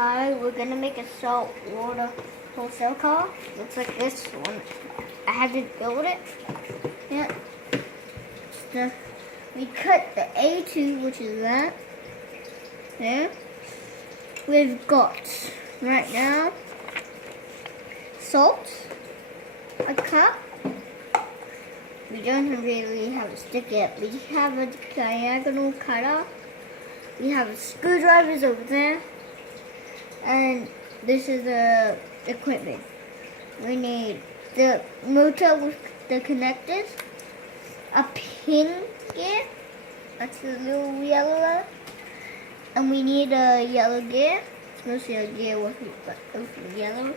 Hi, we're gonna make a salt water wholesale car. Looks like this one. I had to build it. Yeah. We cut the A2, which is that. There. We've got right now salt, a cup. We don't really have a stick yet. We have a diagonal cutter. We have screwdrivers over there. And this is the equipment. We need the motor with the connectors, a pin gear, that's the little yellow, and we need a yellow gear. It's mostly a gear with yellow.